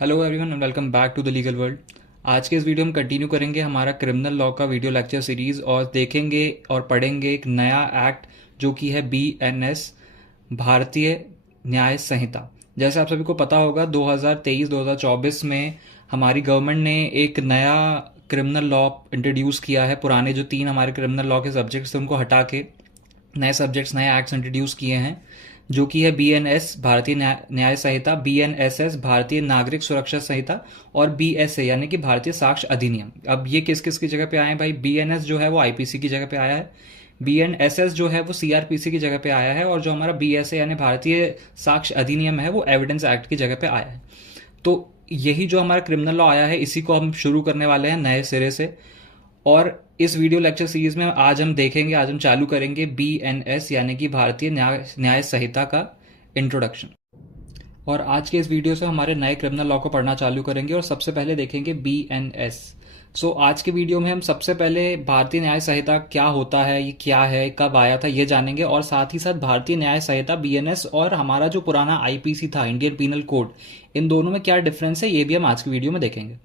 Hello everyone and welcome back to the legal world. आज के इस वीडियो में कंटिन्यू करेंगे हमारा क्रिमिनल लॉ का वीडियो लेक्चर सीरीज और देखेंगे और पढ़ेंगे एक नया एक्ट जो कि है BNS, भारतीय न्याय संहिता। जैसे आप सभी को पता होगा 2023-2024 में हमारी गवर्नमेंट ने एक नया क्रिमिनल लॉ इंट्रोड्यूस किया है। पुराने जो 3 हमारे क्रिमिनल लॉ के सब्जेक्ट्स थे उनको हटा के नए सब्जेक्ट्स, नए एक्ट्स इंट्रोड्यूस किए हैं, जो कि है BNS भारतीय न्याय संहिता, BNSS भारतीय नागरिक सुरक्षा संहिता और BSA यानी कि भारतीय साक्ष्य अधिनियम। अब ये किस किस की जगह पे आए हैं भाई? BNS जो है वो IPC की जगह पे आया है, BNSS जो है वो CRPC की जगह पे आया है, और जो हमारा BSA यानी भारतीय साक्ष्य अधिनियम है वो एविडेंस एक्ट की जगह पे आया है। तो यही जो हमारा क्रिमिनल लॉ आया है इसी को हम शुरू करने वाले हैं नए सिरे से। और इस वीडियो लेक्चर सीरीज में आज हम चालू करेंगे BNS यानी कि भारतीय न्याय संहिता का इंट्रोडक्शन। और आज के इस वीडियो से हमारे नए क्रिमिनल लॉ को पढ़ना चालू करेंगे और सबसे पहले देखेंगे BNS। आज के वीडियो में हम सबसे पहले भारतीय न्याय संहिता क्या होता है, ये क्या है, कब आया था, ये जानेंगे, और साथ ही साथ भारतीय न्याय संहिता BNS और हमारा जो पुराना IPC था, इंडियन पीनल कोड, इन दोनों में क्या डिफरेंस है ये भी हम आज की वीडियो में देखेंगे।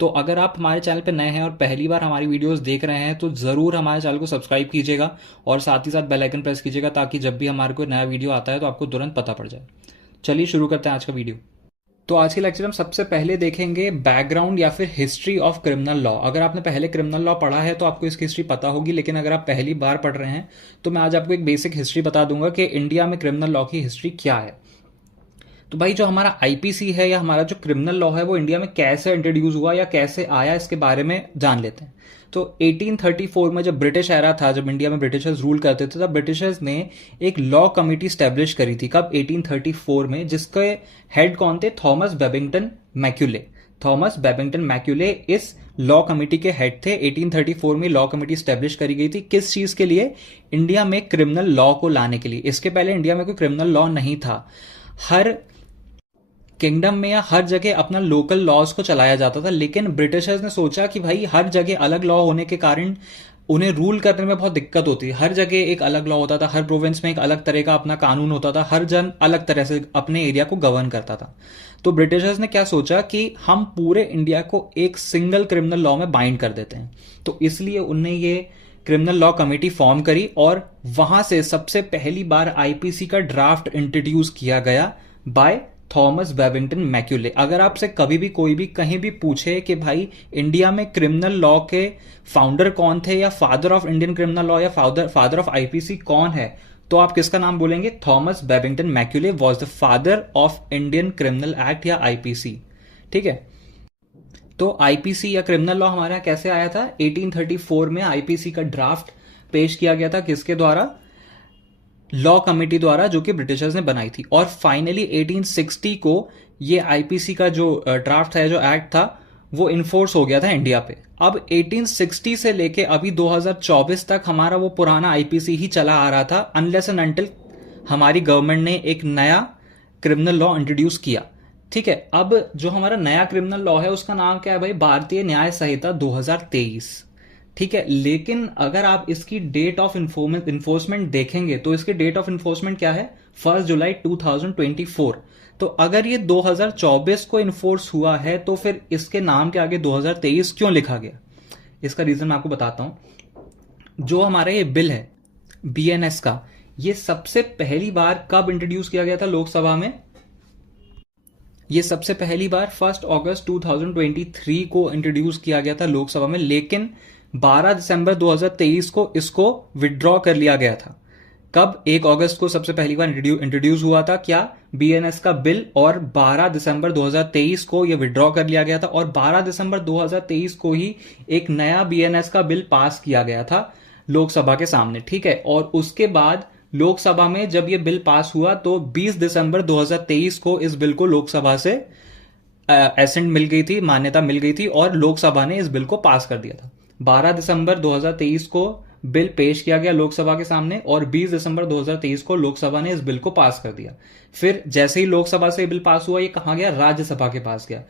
तो अगर आप हमारे चैनल पर नए हैं और पहली बार हमारी वीडियोस देख रहे हैं तो ज़रूर हमारे चैनल को सब्सक्राइब कीजिएगा और साथ ही साथ बेल आइकन प्रेस कीजिएगा ताकि जब भी हमारे कोई नया वीडियो आता है तो आपको तुरंत पता पड़ जाए। चलिए शुरू करते हैं आज का वीडियो। तो आज के लेक्चर में सबसे पहले देखेंगे बैकग्राउंड या फिर हिस्ट्री ऑफ क्रिमिनल लॉ। अगर आपने पहले क्रिमिनल लॉ पढ़ा है तो आपको इसकी हिस्ट्री पता होगी, लेकिन अगर आप पहली बार पढ़ रहे हैं तो मैं आज आपको एक बेसिक हिस्ट्री बता दूंगा कि इंडिया में क्रिमिनल लॉ की हिस्ट्री क्या है। तो भाई जो हमारा IPC है या हमारा जो क्रिमिनल लॉ है वो इंडिया में कैसे इंट्रोड्यूस हुआ या कैसे आया, इसके बारे में जान लेते हैं। तो 1834 में जब ब्रिटिश एरा था, जब इंडिया में ब्रिटिशर्स रूल करते थे, तब ब्रिटिशर्स ने एक लॉ कमिटी स्टैब्लिश करी थी। कब? 1834 में, जिसके हेड कौन थे? Thomas Babington Macaulay. Thomas Babington Macaulay इस लॉ कमिटी के हेड थे। 1834 में लॉ कमिटी स्टैब्लिश करी गई थी। किस चीज के लिए? इंडिया में क्रिमिनल लॉ को लाने के लिए। इसके पहले इंडिया में कोई क्रिमिनल लॉ नहीं था। हर किंगडम में या हर जगह अपना लोकल लॉज को चलाया जाता था, लेकिन ब्रिटिशर्स ने सोचा कि भाई हर जगह अलग लॉ होने के कारण उन्हें रूल करने में बहुत दिक्कत होती है। हर जगह एक अलग लॉ होता था, हर प्रोविंस में एक अलग तरह का अपना कानून होता था, हर जन अलग तरह से अपने एरिया को गवर्न करता था। तो ब्रिटिशर्स ने क्या सोचा कि हम पूरे इंडिया को एक सिंगल क्रिमिनल लॉ में बाइंड कर देते हैं। तो इसलिए उनने ये क्रिमिनल लॉ कमेटी फॉर्म करी और वहां से सबसे पहली बार IPC का ड्राफ्ट इंट्रोड्यूस किया गया बाय थॉमस बेबिंगटन मैक्यूले। अगर आपसे कभी भी कोई भी कहीं भी पूछे कि भाई इंडिया में क्रिमिनल लॉ के फाउंडर कौन थे या father of Indian criminal law या फादर ऑफ IPC कौन है, तो आप किसका नाम बोलेंगे? Thomas Babington Macaulay was the father of Indian criminal act या IPC। ठीक है। तो IPC या क्रिमिनल लॉ हमारे यहाँ कैसे आया था? 1834 में IPC का ड्राफ्ट पेश किया गया था। किसके द्वारा? लॉ कमेटी द्वारा, जो कि ब्रिटिशर्स ने बनाई थी। और फाइनली 1860 को ये IPC का जो ड्राफ्ट है, जो एक्ट था, वो इन्फोर्स हो गया था इंडिया पे। अब 1860 से लेके अभी 2024 तक हमारा वो पुराना IPC ही चला आ रहा था, अनलेस एंड अनटिल हमारी गवर्नमेंट ने एक नया क्रिमिनल लॉ इंट्रोड्यूस किया। ठीक है। अब जो हमारा नया क्रिमिनल लॉ है उसका नाम क्या है भाई? भारतीय न्याय संहिता 2023। ठीक है। लेकिन अगर आप इसकी डेट ऑफ इन्फोर्समेंट देखेंगे तो इसकी डेट ऑफ इन्फोर्समेंट क्या है? 1 जुलाई 2024। तो अगर ये 2024 को इन्फोर्स हुआ है तो फिर इसके नाम के आगे 2023 क्यों लिखा गया? इसका रीजन मैं आपको बताता हूं। जो हमारा ये बिल है BNS का, ये सबसे पहली बार कब इंट्रोड्यूस किया गया था लोकसभा में? ये सबसे पहली बार 1 अगस्त 2023 को इंट्रोड्यूस किया गया था लोकसभा में, लेकिन 12 दिसंबर 2023 को इसको विड्रॉ कर लिया गया था। कब? 1 अगस्त को सबसे पहली बार इंट्रोड्यूस हुआ था क्या? BNS का बिल, और 12 दिसंबर 2023 को यह विड्रॉ कर लिया गया था, और 12 दिसंबर 2023 को ही एक नया BNS का बिल पास किया गया था लोकसभा के सामने। ठीक है। और उसके बाद लोकसभा में जब यह बिल पास हुआ तो 20 दिसंबर 2023 को इस बिल को लोकसभा से एसेंट मिल गई थी, मान्यता मिल गई थी, और लोकसभा ने इस बिल को पास कर दिया था। 12 दिसंबर 2023 को बिल पेश किया गया लोकसभा के सामने, और 20 दिसंबर 2023 को लोकसभा ने इस बिल को पास कर दिया। फिर जैसे ही लोकसभा से बिल पास हुआ, ये कहां गया? राज्यसभा के पास गया।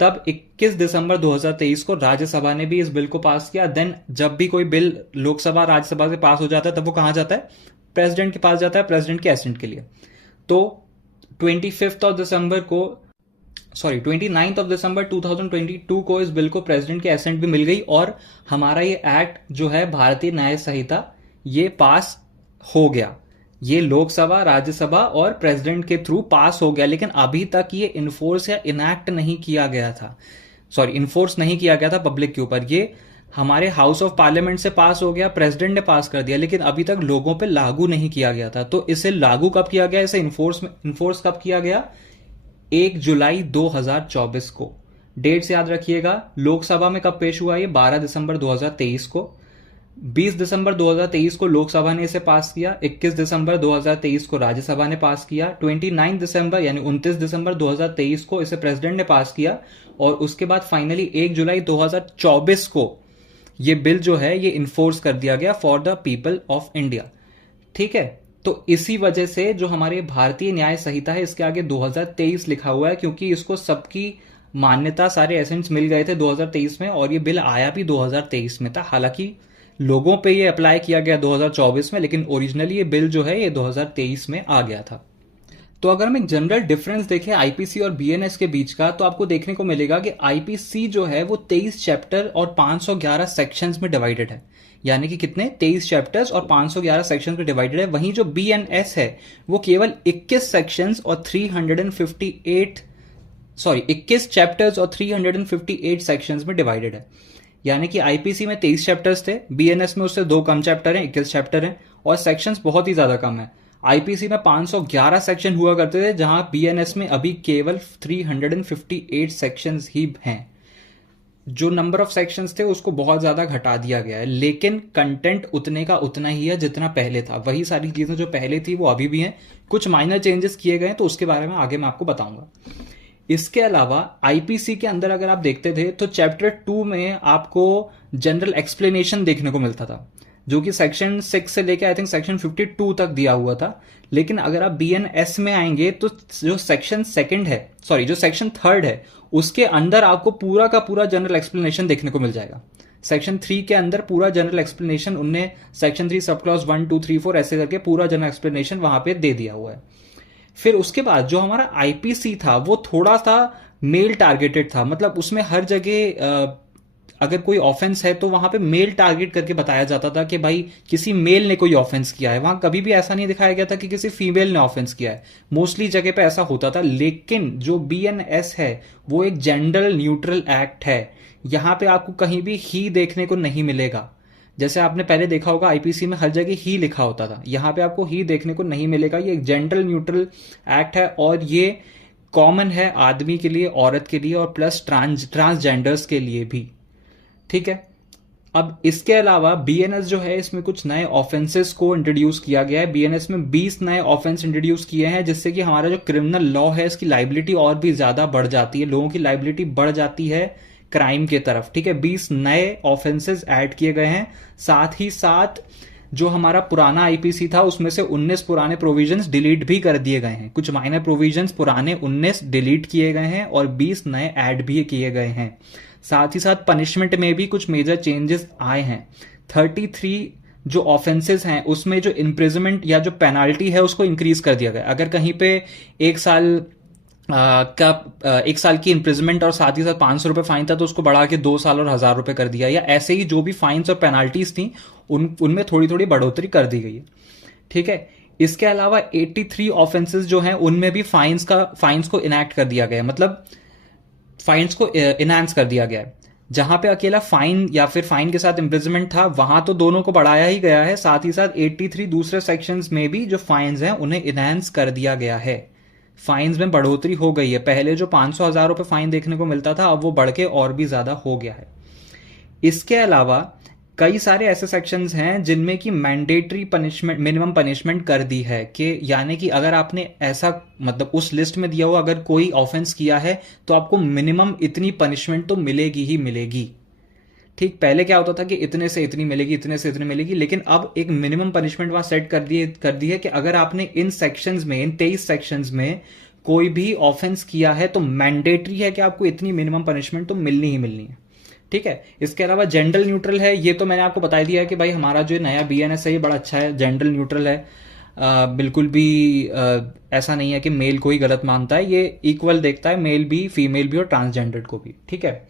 तब 21 दिसंबर 2023 को राज्यसभा ने भी इस बिल को पास किया। देन जब भी कोई बिल लोकसभा राज्यसभा से पास हो जाता है तब वो कहां जाता है? प्रेसिडेंट के पास जाता है, प्रेसिडेंट के एसेंट के लिए। तो 25 दिसंबर को सॉरी 29 दिसंबर 2022 को इस बिल को प्रेसिडेंट के एसेंट भी मिल गई और हमारा ये एक्ट जो है भारतीय न्याय संहिता ये पास हो गया। ये लोकसभा, राज्यसभा और प्रेसिडेंट के थ्रू पास हो गया, लेकिन अभी तक ये इन्फोर्स या इनैक्ट नहीं किया गया था। सॉरी, इन्फोर्स नहीं किया गया था पब्लिक के ऊपर। ये हमारे हाउस ऑफ पार्लियामेंट से पास हो गया, प्रेसिडेंट ने पास कर दिया, लेकिन अभी तक लोगों पे लागू नहीं किया गया था। तो इसे लागू कब किया गया, इसे इन्फोर्स कब किया गया? 1 जुलाई 2024 को। डेट से याद रखिएगा। लोकसभा में कब पेश हुआ ये? 12 दिसंबर 2023 को। 20 दिसंबर 2023 को लोकसभा ने इसे पास किया। 21 दिसंबर 2023 को राज्यसभा ने पास किया। 29 दिसंबर यानी 29 दिसंबर 2023 को इसे प्रेसिडेंट ने पास किया और उसके बाद फाइनली 1 जुलाई 2024 को ये बिल जो है ये इन्फोर्स कर दिया गया for the people of India. ठीक है, तो इसी वजह से जो हमारे भारतीय न्याय संहिता है इसके आगे 2023 लिखा हुआ है, क्योंकि इसको सबकी मान्यता, सारे एसेंट्स मिल गए थे 2023 में और ये बिल आया भी 2023 में था। हालांकि लोगों पे ये अप्लाई किया गया 2024 में, लेकिन ओरिजिनली ये बिल जो है ये 2023 में आ गया था। तो अगर हम एक जनरल डिफरेंस देखें आईपीसी और बीएनएस के बीच का, तो आपको देखने को मिलेगा कि आईपीसी जो है वो 23 चैप्टर और 511 सेक्शंस में डिवाइडेड है। यानी कि कितने? 23 चैप्टर्स और 511 सेक्शंस में डिवाइडेड है। वहीं जो बीएनएस है वो केवल 21 सेक्शंस और 21 चैप्टर्स और 358 सेक्शंस में डिवाइडेड है। यानी कि आईपीसी में 23 चैप्टर्स थे, बीएनएस में उससे 2 कम चैप्टर हैं, 21 चैप्टर हैं और सेक्शंस बहुत ही ज्यादा कम है। आईपीसी में 511 सेक्शन हुआ करते थे, जहां बीएनएस में अभी केवल 358 सेक्शंस ही हैं। जो नंबर ऑफ सेक्शंस थे उसको बहुत ज्यादा घटा दिया गया है, लेकिन कंटेंट उतने का उतना ही है जितना पहले था। वही सारी चीजें जो पहले थी वो अभी भी हैं। कुछ माइनर चेंजेस किए गए, तो उसके बारे में आगे मैं आपको बताऊंगा। इसके अलावा आईपीसी के अंदर अगर आप देखते थे तो चैप्टर 2 में आपको जनरल एक्सप्लेनेशन देखने को मिलता था, जो कि सेक्शन 6 से लेकर आई थिंक सेक्शन 52 तक दिया हुआ था। लेकिन अगर आप बीएनएस में आएंगे तो जो सेक्शन 3 है उसके अंदर आपको पूरा का पूरा जनरल एक्सप्लेनेशन देखने को मिल जाएगा। सेक्शन 3 के अंदर पूरा जनरल एक्सप्लेनेशन उनने सेक्शन 3 सब क्लॉज 1 2 3 4 ऐसे करके पूरा जनरल एक्सप्लेनेशन वहां पे दे दिया हुआ है। फिर उसके बाद जो हमारा आईपीसी था वो थोड़ा सा मेल टारगेटेड था, मतलब उसमें हर जगह अगर कोई ऑफेंस है तो वहां पे मेल टारगेट करके बताया जाता था कि भाई किसी मेल ने कोई ऑफेंस किया है। वहां कभी भी ऐसा नहीं दिखाया गया था कि किसी फीमेल ने ऑफेंस किया है। मोस्टली जगह पे ऐसा होता था। लेकिन जो बीएनएस है वो एक जेंडर न्यूट्रल एक्ट है। यहां पे आपको कहीं भी ही देखने को नहीं मिलेगा। जैसे आपने पहले देखा होगा आईपीसी में हर जगह ही लिखा होता था, यहां पे आपको ही देखने को नहीं मिलेगा। ये एक जेंडर न्यूट्रल एक्ट है और ये कॉमन है आदमी के लिए, औरत के लिए और प्लस ट्रांसजेंडर्स के लिए भी। ठीक है, अब इसके अलावा बीएनएस जो है इसमें कुछ नए ऑफेंसेस को इंट्रोड्यूस किया गया है। बीएनएस में 20 नए ऑफेंस इंट्रोड्यूस किए हैं, जिससे कि हमारा जो क्रिमिनल लॉ है इसकी लाइबिलिटी और भी ज्यादा बढ़ जाती है। लोगों की लाइबिलिटी बढ़ जाती है क्राइम के तरफ। ठीक है, 20 नए ऑफेंसेस ऐड किए गए हैं। साथ ही साथ जो हमारा पुराना आईपीसी था उसमें से 19 पुराने प्रोविजंस डिलीट भी कर दिए गए हैं। कुछ माइनर प्रोविजंस पुराने 19 डिलीट किए गए हैं और 20 नए ऐड भी किए गए हैं। साथ ही साथ पनिशमेंट में भी कुछ मेजर चेंजेस आए हैं। 33 जो ऑफेंसेस हैं उसमें जो इम्प्रिजनमेंट या जो पेनाल्टी है उसको इंक्रीज कर दिया गया। अगर कहीं पे 1 साल की इम्प्रिजनमेंट और साथ ही साथ 500 रुपए फाइन था तो उसको बढ़ा के 2 साल और 1000 रुपए कर दिया, या ऐसे ही जो भी फाइन्स और पेनाल्टीज थी उनमें थोड़ी थोड़ी बढ़ोतरी कर दी गई है। ठीक है, इसके अलावा 83 ऑफेंसेस जो हैं उनमें भी फाइन्स को इनैक्ट कर दिया गया, मतलब फाइन्स को इनहांस कर दिया गया है। जहां पे अकेला फाइन या फिर फाइन के साथ इम्प्रिजनमेंट था वहां तो दोनों को बढ़ाया ही गया है। साथ ही साथ 83 दूसरे सेक्शंस में भी जो फाइन्स हैं उन्हें इनहांस कर दिया गया है। फाइन्स में बढ़ोतरी हो गई है। पहले जो 500,000 रुपए फाइन देखने को मिलता था अब वो बढ़ के और भी ज्यादा हो गया है। इसके अलावा कई सारे ऐसे सेक्शंस हैं जिनमें कि मैंडेटरी पनिशमेंट, मिनिमम पनिशमेंट कर दी है कि यानी कि अगर आपने ऐसा मतलब उस लिस्ट में दिया हुआ अगर कोई ऑफेंस किया है तो आपको मिनिमम इतनी पनिशमेंट तो मिलेगी ही मिलेगी। ठीक, पहले क्या होता था कि इतने से इतनी मिलेगी, इतने से इतनी मिलेगी, लेकिन अब एक मिनिमम पनिशमेंट वहां सेट कर दी है कि अगर आपने इन सेक्शंस में, इन 23 सेक्शंस में कोई भी ऑफेंस किया है तो मैंडेटरी है कि आपको इतनी मिनिमम पनिशमेंट तो मिलनी ही मिलनी है। ठीक है, इसके अलावा जेंडर न्यूट्रल है। ये तो मैंने आपको बता दिया है कि भाई हमारा जो नया बीएनएस है ये बड़ा अच्छा है, जेंडर न्यूट्रल है। बिल्कुल भी ऐसा नहीं है कि मेल को ही गलत मानता है, ये इक्वल देखता है, मेल भी, फीमेल भी और ट्रांसजेंडर को भी। ठीक है,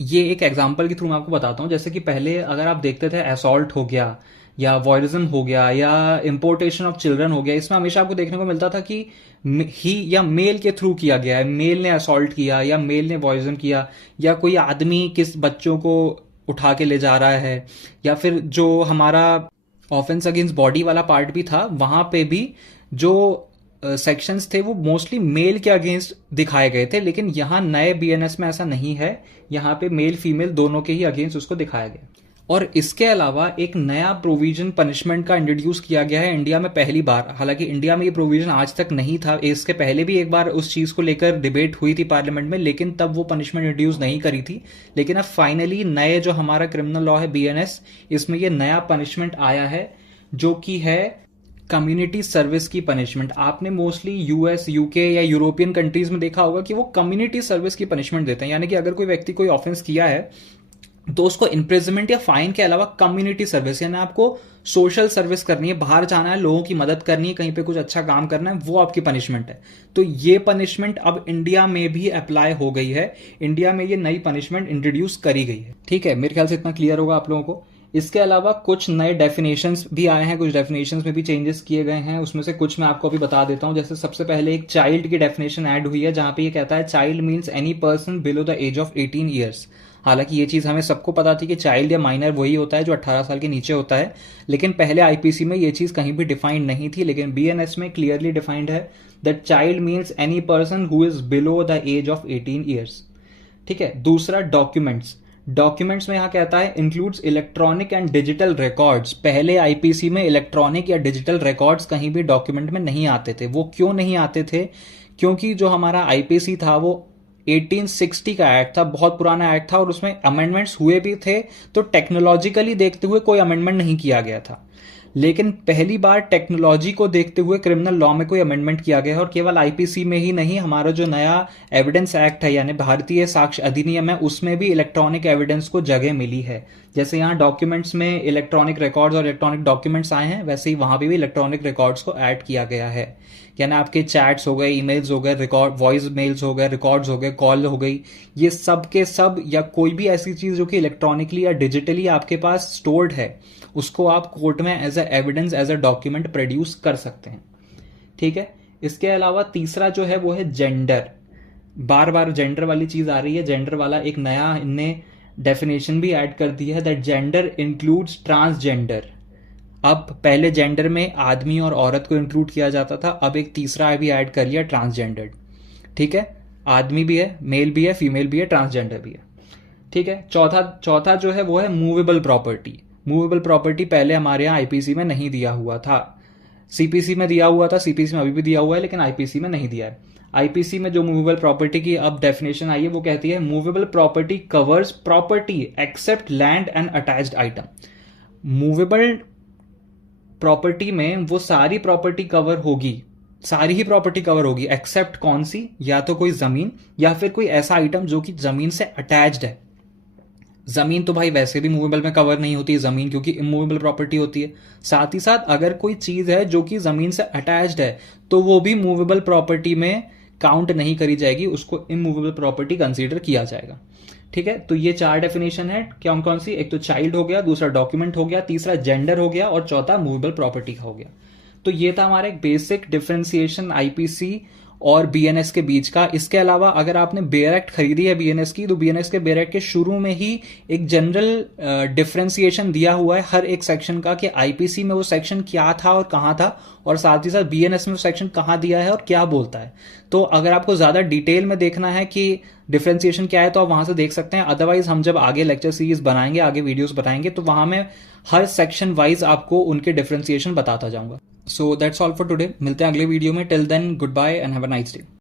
ये एक एग्जाम्पल के थ्रू मैं आपको बताता हूँ। जैसे कि पहले अगर आप देखते थे असॉल्ट हो गया या वॉयरिज्म हो गया या इम्पोर्टेशन ऑफ चिल्ड्रन हो गया, इसमें हमेशा आपको देखने को मिलता था कि ही या मेल के थ्रू किया गया है, मेल ने असॉल्ट किया या मेल ने वॉयरिज्म किया, या कोई आदमी किस बच्चों को उठा के ले जा रहा है, या फिर जो हमारा ऑफेंस अगेंस्ट बॉडी वाला पार्ट भी था वहां पे भी जो सेक्शंस थे वो मोस्टली मेल के अगेंस्ट दिखाए गए थे। लेकिन यहाँ नए बीएनएस में ऐसा नहीं है, यहाँ पे मेल फीमेल दोनों के ही अगेंस्ट उसको दिखाया गया। और इसके अलावा एक नया प्रोविजन पनिशमेंट का इंट्रोड्यूस किया गया है इंडिया में पहली बार। हालांकि इंडिया में ये प्रोविजन आज तक नहीं था, इसके पहले भी एक बार उस चीज को लेकर डिबेट हुई थी पार्लियामेंट में, लेकिन तब वो पनिशमेंट इंट्रोड्यूस नहीं करी थी। लेकिन अब फाइनली नए जो हमारा क्रिमिनल लॉ है बीएनएस, इसमें ये नया पनिशमेंट आया है जो कि है कम्युनिटी सर्विस की पनिशमेंट। आपने मोस्टली यूएस, यूके या यूरोपियन कंट्रीज में देखा होगा कि वो कम्युनिटी सर्विस की पनिशमेंट देते हैं, यानी कि अगर कोई व्यक्ति कोई ऑफेंस किया है तो उसको इम्प्रिजनमेंट या फाइन के अलावा कम्युनिटी सर्विस, यानी आपको सोशल सर्विस करनी है, बाहर जाना है, लोगों की मदद करनी है, कहीं पे कुछ अच्छा काम करना है, वो आपकी पनिशमेंट है। तो ये पनिशमेंट अब इंडिया में भी अप्लाई हो गई है, इंडिया में ये नई पनिशमेंट इंट्रोड्यूस करी गई है। ठीक है, मेरे ख्याल से इतना क्लियर होगा आप लोगों को। इसके अलावा कुछ नए डेफिनेशंस भी आए हैं, कुछ डेफिनेशंस में भी चेंजेस किए गए हैं, उसमें से कुछ मैं आपको अभी बता देता हूं। जैसे सबसे पहले एक चाइल्ड की डेफिनेशन ऐड हुई है, जहां पे ये कहता है child means any person below the age of 18 years. हालांकि ये चीज हमें सबको पता थी कि चाइल्ड या माइनर वही होता है जो 18 साल के नीचे होता है, लेकिन पहले आईपीसी में ये चीज कहीं भी डिफाइंड नहीं थी, लेकिन बीएनएस में क्लियरली डिफाइंड है that child means any person who is below the age of 18 years. ठीक है, दूसरा डॉक्यूमेंट्स। डॉक्यूमेंट्स में यहां कहता है includes electronic and digital records. पहले आईपीसी में इलेक्ट्रॉनिक या डिजिटल रिकॉर्ड्स कहीं भी डॉक्यूमेंट में नहीं आते थे। वो क्यों नहीं आते थे? क्योंकि जो हमारा आईपीसी था वो 1860 का एक्ट था, बहुत पुराना एक्ट था, और उसमें अमेंडमेंट्स हुए भी थे, तो टेक्नोलॉजिकली देखते हुए कोई अमेंडमेंट नहीं किया गया था। लेकिन पहली बार टेक्नोलॉजी को देखते हुए क्रिमिनल लॉ में कोई अमेंडमेंट किया गया है, और केवल आईपीसी में ही नहीं, हमारा जो नया एविडेंस एक्ट है यानी भारतीय साक्ष्य अधिनियम है, उसमें भी इलेक्ट्रॉनिक एविडेंस को जगह मिली है। जैसे यहाँ डॉक्यूमेंट्स में इलेक्ट्रॉनिक रिकॉर्ड्स और इलेक्ट्रॉनिक डॉक्यूमेंट्स आए हैं, वैसे ही वहां भी इलेक्ट्रॉनिक रिकॉर्ड्स को ऐड किया गया है। यानी आपके चैट्स हो गए, ईमेल्स हो गए, रिकॉर्ड वॉइस मेल्स हो गए, रिकॉर्ड्स हो गए, कॉल हो गई, ये सब के सब, या कोई भी ऐसी चीज जो कि इलेक्ट्रॉनिकली या डिजिटली आपके पास स्टोर्ड है, उसको आप कोर्ट में as a evidence, as a document produce कर सकते हैं। ठीक है, इसके अलावा तीसरा जो है वो है जेंडर। बार बार जेंडर वाली चीज आ रही है, जेंडर वाला एक नया इनने डेफिनेशन भी ऐड कर दी है दैट जेंडर इंक्लूड्स ट्रांसजेंडर। अब पहले जेंडर में आदमी और औरत को इंक्लूड किया जाता था, अब एक तीसरा भी ऐड कर लिया, ट्रांसजेंडर। ठीक है, आदमी भी है, मेल भी है, फीमेल भी है, ट्रांसजेंडर भी है। ठीक है, चौथा जो है वो है मूवेबल प्रॉपर्टी। मूवेबल प्रॉपर्टी पहले हमारे यहाँ आईपीसी में नहीं दिया हुआ था, सीपीसी में दिया हुआ था, सीपीसी में अभी भी दिया हुआ है, लेकिन आईपीसी में नहीं दिया है। आईपीसी में जो मूवेबल प्रॉपर्टी की अब डेफिनेशन आई है वो कहती है movable property covers property except land and attached item. Movable property में वो सारी प्रॉपर्टी कवर होगी, सारी ही प्रॉपर्टी कवर होगी, एक्सेप्ट कौन सी? या तो कोई जमीन या फिर कोई ऐसा आइटम जो कि जमीन से अटैच्ड है। जमीन तो भाई वैसे भी मूवेबल में कवर नहीं होती है जमीन, क्योंकि इमूवेबल प्रॉपर्टी होती है। साथ ही साथ अगर कोई चीज है जो कि जमीन से अटैच्ड है तो वो भी मूवेबल प्रॉपर्टी में काउंट नहीं करी जाएगी, उसको इमूवेबल प्रॉपर्टी कंसीडर किया जाएगा। ठीक है, तो ये चार डेफिनेशन है, कौन कौन सी? एक तो चाइल्ड हो गया, दूसरा डॉक्यूमेंट हो गया, तीसरा जेंडर हो गया, और चौथा मूवेबल प्रॉपर्टी का हो गया। तो ये था हमारा एक बेसिक डिफरेंशिएशन आईपीसी और बीएनएस के बीच का। इसके अलावा अगर आपने बेयर एक्ट खरीदी है बीएनएस की, तो बीएनएस के बेयर एक्ट के शुरू में ही एक जनरल डिफरेंशिएशन दिया हुआ है हर एक सेक्शन का, कि आईपीसी में वो सेक्शन क्या था और कहां था, और साथ ही साथ बीएनएस में वो सेक्शन कहां दिया है और क्या बोलता है। तो अगर आपको ज्यादा डिटेल में देखना है कि डिफरेंशिएशन क्या है तो आप वहां से देख सकते हैं। अदरवाइज हम जब आगे लेक्चर सीरीज बनाएंगे, आगे वीडियोस बताएंगे, तो वहां में हर सेक्शन वाइज आपको उनके डिफरेंशिएशन बताता जाऊंगा। So that's all for today, मिलते हैं अगले वीडियो में। Till then goodbye and have a nice day.